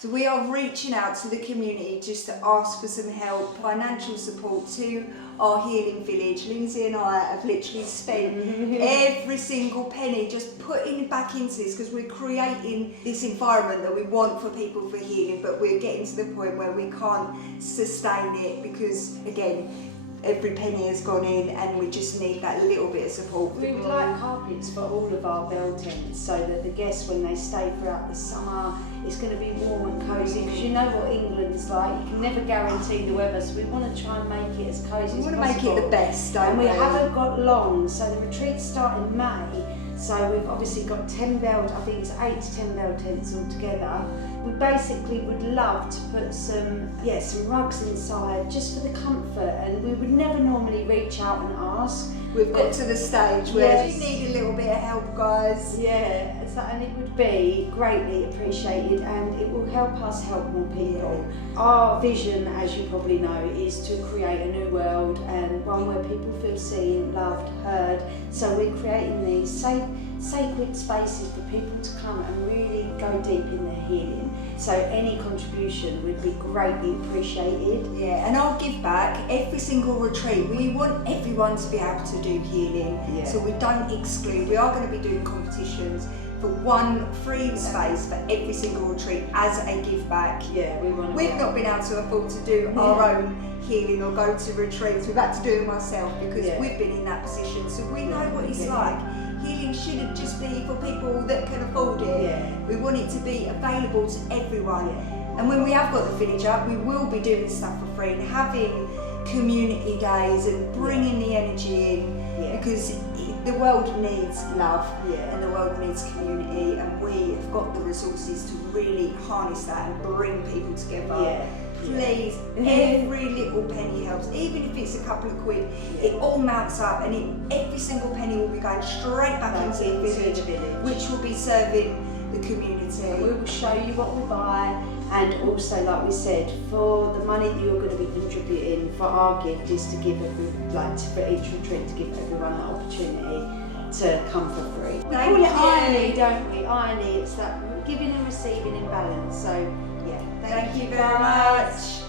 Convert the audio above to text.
So we are reaching out to the community just to ask for some help, financial support to our healing village. Lindsay and I have literally spent every single penny just putting it back into this, because we're creating this environment that we want for people for healing, but we're getting to the point where we can't sustain it because, again, every penny has gone in and we just need that little bit of support. We would like carpets for all of our bell tents so that the guests, when they stay throughout the summer, it's going to be warm and cosy, because you know what England's like, you can never guarantee the weather, so we want to try and make it as cosy as possible. We want to make it the best, don't we? And we haven't got long, so the retreats start in May, so we've obviously got 10 bell, I think it's 8 to 10 bell tents altogether. We basically would love to put some rugs inside just for the comfort, and we would never normally reach out and ask. We've got to the stage where we need a little bit of help, guys. Yeah, and it would be greatly appreciated, and it will help us help more people. Our vision, as you probably know, is to create a new world, and one where people feel seen, loved, heard. So we're creating these sacred spaces for people to come and really go deep in their healing. So any contribution would be greatly appreciated. Yeah, and I'll give back every single retreat. We want everyone to be able to do healing, so we don't exclude. We are going to be doing competitions for one free space for every single retreat as a give back. Yeah, we've not been able to afford to do our own healing or go to retreats. We've had to do it ourselves because we've been in that position, so we know what it's like. Healing shouldn't just be for people that can afford it. We want it to be available to everyone. And when we have got the village up, we will be doing stuff for free and having community days and bringing the energy in, because the world needs love and the world needs community, and we have got the resources to really harness that and bring people together. Please, every little penny helps, even if it's a couple of quid. It all mounts up, and every single penny will be going straight back into the village, which will be serving the community. We will show you what we buy, and also, like we said, for the money that you're going to be contributing for our gift is to give for each retreat, to give everyone an opportunity to come for free. We call it irony, don't we? Irony, it's that giving and receiving in balance. So thank you very much.